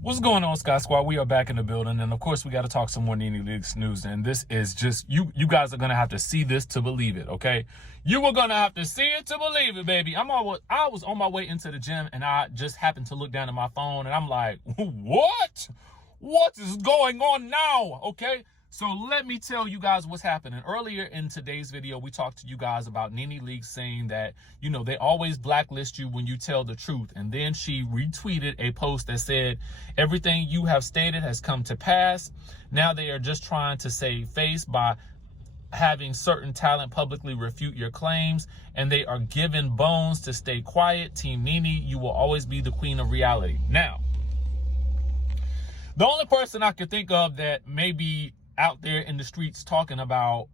What's going on, Sky Squad? We are back in the building, and of course, we got to talk some more Nene Leakes news. And this is just you guys are gonna have to see this to believe it, okay? You were gonna have to see it to believe it, baby. I was on my way into the gym, and I just happened to look down at my phone, and I'm like, what? What is going on now? Okay. So let me tell you guys what's happening. Earlier in today's video, we talked to you guys about Nene Leakes saying that, they always blacklist you when you tell the truth. And then she retweeted a post that said, everything you have stated has come to pass. Now they are just trying to save face by having certain talent publicly refute your claims, and they are given bones to stay quiet. Team Nene, you will always be the queen of reality. Now, the only person I could think of that maybe out there in the streets talking about,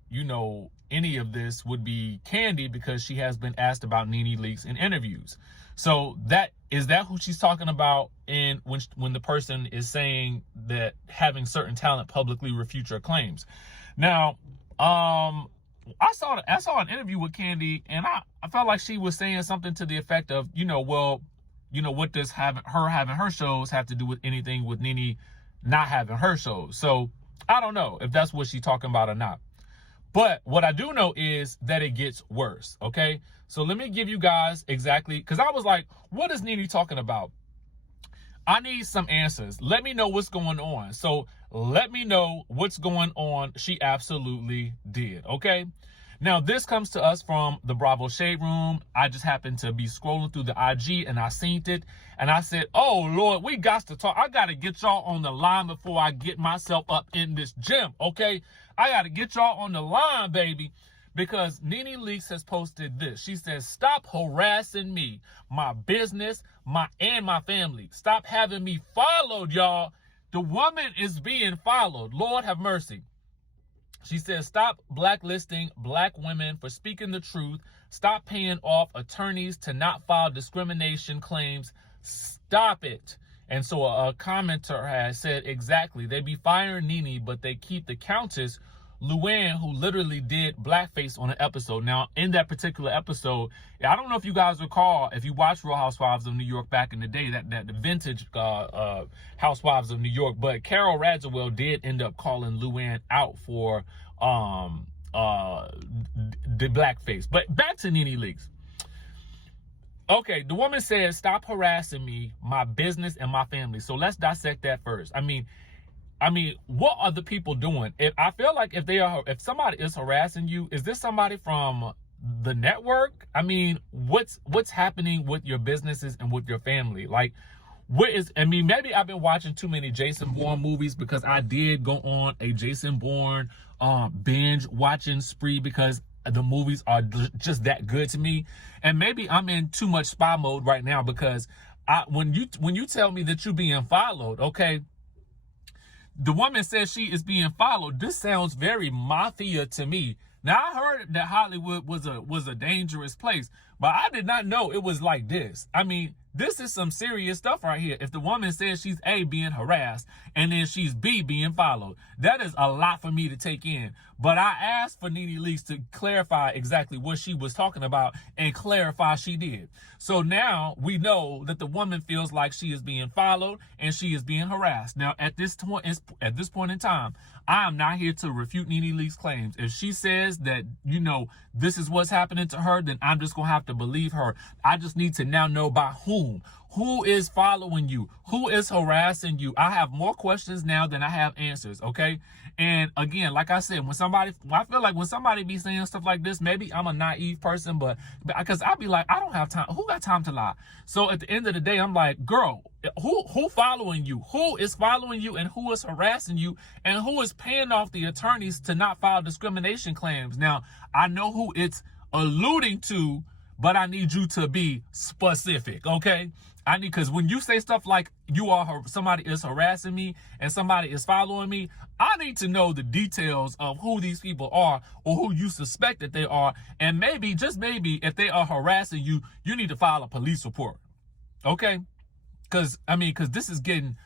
any of this would be Candy, because she has been asked about Nene Leakes in interviews. So is that who she's talking about in when the person is saying that having certain talent publicly refute your claims? Now, I saw an interview with Candy, and I felt like she was saying something to the effect of, what does having her shows have to do with anything with Nene not having her shows? So I don't know if that's what she's talking about or not. But what I do know is that it gets worse, okay? So let me give you guys exactly, because I was like, what is Nene talking about? I need some answers. Let me know what's going on. So let me know what's going on. She absolutely did, okay? Now, this comes to us from the Bravo Shade Room. I just happened to be scrolling through the IG, and I seen it. And I said, oh, Lord, we got to talk. I got to get y'all on the line before I get myself up in this gym, okay? I got to get y'all on the line, baby, because Nene Leakes has posted this. She says, stop harassing me, my business, and my family. Stop having me followed, y'all. The woman is being followed. Lord have mercy. She says, stop blacklisting Black women for speaking the truth. Stop paying off attorneys to not file discrimination claims. Stop it. And so a commenter has said, exactly. They be firing Nene, but they keep the Countess Luann, who literally did blackface on an episode. Now, in that particular episode, I don't know if you guys recall, if you watched Real Housewives of New York back in the day, that vintage Housewives of New York, but Carol Radziwill did end up calling Luann out for the blackface. But back to Nene Leakes. Okay, the woman says, stop harassing me, my business, and my family. So let's dissect that first. I mean, what are the people doing? I feel like if somebody is harassing you, is this somebody from the network? I mean, what's happening with your businesses and with your family? Like, maybe I've been watching too many Jason Bourne movies, because I did go on a Jason Bourne binge watching spree because the movies are just that good to me. And maybe I'm in too much spy mode right now, because when you tell me that you're being followed, okay, the woman says she is being followed. This sounds very mafia to me. Now, I heard that Hollywood was a dangerous place, but I did not know it was like this. I mean, this is some serious stuff right here. If the woman says she's A, being harassed, and then she's B, being followed, that is a lot for me to take in. But I asked for Nene Leakes to clarify exactly what she was talking about, and clarify she did. So now we know that the woman feels like she is being followed and she is being harassed. Now, at this point in time, I am not here to refute Nene Leakes' claims. If she says that, this is what's happening to her, then I'm just going to have to believe her. I just need to now know by whom. Who is following you? Who is harassing you? I have more questions now than I have answers, okay? And again, like I said, I feel like when somebody be saying stuff like this, maybe I'm a naive person, but because I'll be like, I don't have time. Who got time to lie? So at the end of the day, I'm like, girl, who following you? Who is following you, and who is harassing you, and who is paying off the attorneys to not file discrimination claims? Now, I know who it's alluding to, but I need you to be specific, okay? Because when you say stuff like somebody is harassing me and somebody is following me, I need to know the details of who these people are, or who you suspect that they are. And maybe, just maybe, if they are harassing you, you need to file a police report, okay? Because this is getting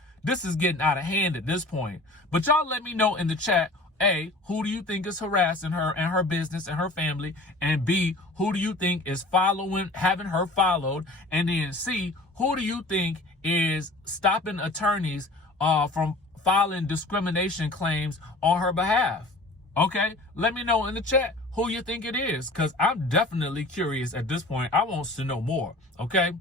out of hand at this point. But y'all let me know in the chat, A, who do you think is harassing her and her business and her family? And B, who do you think is having her followed? And then C, who do you think is stopping attorneys from filing discrimination claims on her behalf? Okay, let me know in the chat who you think it is, because I'm definitely curious at this point. I want to know more, okay?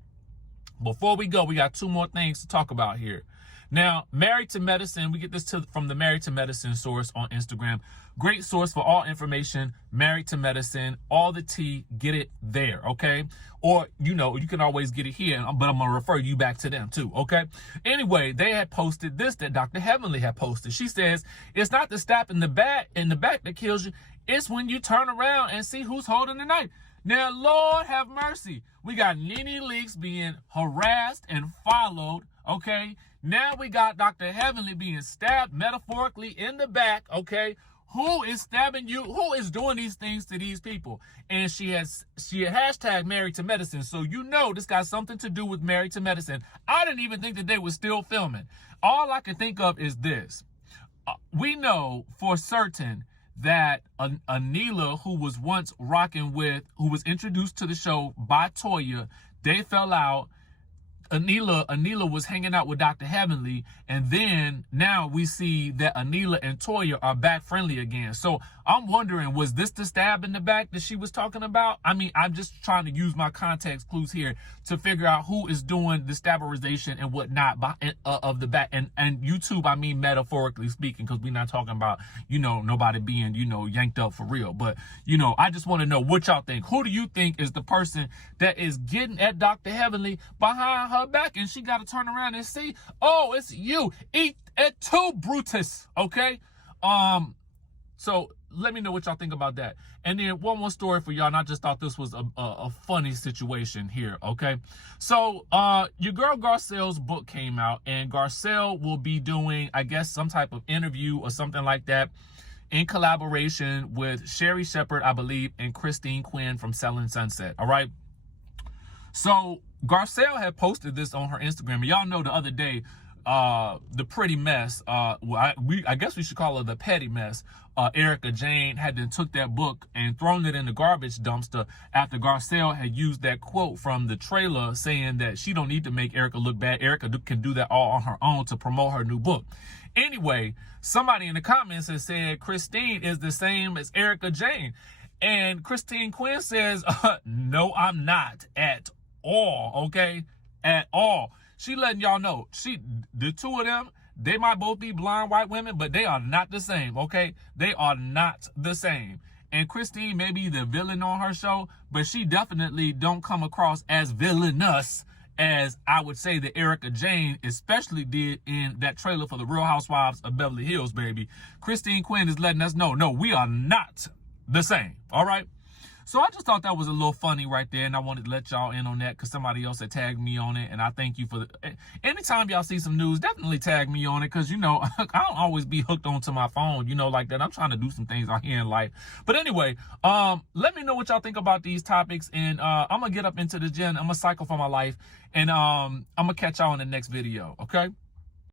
Before we go, we got 2 more things to talk about here. Now, Married to Medicine, we get this from the Married to Medicine source on Instagram. Great source for all information, Married to Medicine, all the tea, get it there, okay? Or, you can always get it here, but I'm going to refer you back to them too, okay? Anyway, they had posted this that Dr. Heavenly had posted. She says, it's not the stab in the back that kills you. It's when you turn around and see who's holding the knife. Now, Lord have mercy. We got Nene Leakes being harassed and followed, okay? Now we got Dr. Heavenly being stabbed metaphorically in the back, okay? Who is stabbing you? Who is doing these things to these people? And she had hashtag Married to Medicine. So this got something to do with Married to Medicine. I didn't even think that they were still filming. All I can think of is this. We know for certain that Anila, who was once rocking with, who was introduced to the show by Toya, they fell out. Anila was hanging out with Dr. Heavenly, and then now we see that Anila and Toya are back friendly again. So I'm wondering, was this the stab in the back that she was talking about? I mean, I'm just trying to use my context clues here to figure out who is doing the stabberization and whatnot of the back. And YouTube, I mean metaphorically speaking, because we're not talking about, nobody being, yanked up for real. But, I just want to know what y'all think. Who do you think is the person that is getting at Dr. Heavenly behind her back, and she got to turn around and see, oh, it's you. Eat it too, Brutus. Okay. So let me know what y'all think about that. And then one more story for y'all. And I just thought this was a funny situation here. Okay. So your girl Garcelle's book came out, and Garcelle will be doing, I guess, some type of interview or something like that in collaboration with Sherry Shepherd, I believe, and Christine Quinn from Selling Sunset. All right. So Garcelle had posted this on her Instagram. And y'all know the other day, the pretty mess, I guess we should call her the petty mess, Erica Jane had then took that book and thrown it in the garbage dumpster after Garcelle had used that quote from the trailer saying that she don't need to make Erica look bad. Erica can do that all on her own to promote her new book. Anyway, somebody in the comments has said Christine is the same as Erica Jane. And Christine Quinn says, no, I'm not at all, okay? At all. She letting y'all know, the two of them, they might both be blonde white women, but they are not the same, okay? They are not the same. And Christine may be the villain on her show, but she definitely don't come across as villainous as I would say that Erica Jane especially did in that trailer for the Real Housewives of Beverly Hills, baby. Christine Quinn is letting us know, no, we are not the same, all right? So I just thought that was a little funny right there, and I wanted to let y'all in on that because somebody else had tagged me on it, and I thank you for anytime y'all see some news, definitely tag me on it because, I don't always be hooked onto my phone, like that. I'm trying to do some things out here in life. But anyway, let me know what y'all think about these topics, and I'm going to get up into the gym. I'm going to cycle for my life, and I'm going to catch y'all in the next video, okay?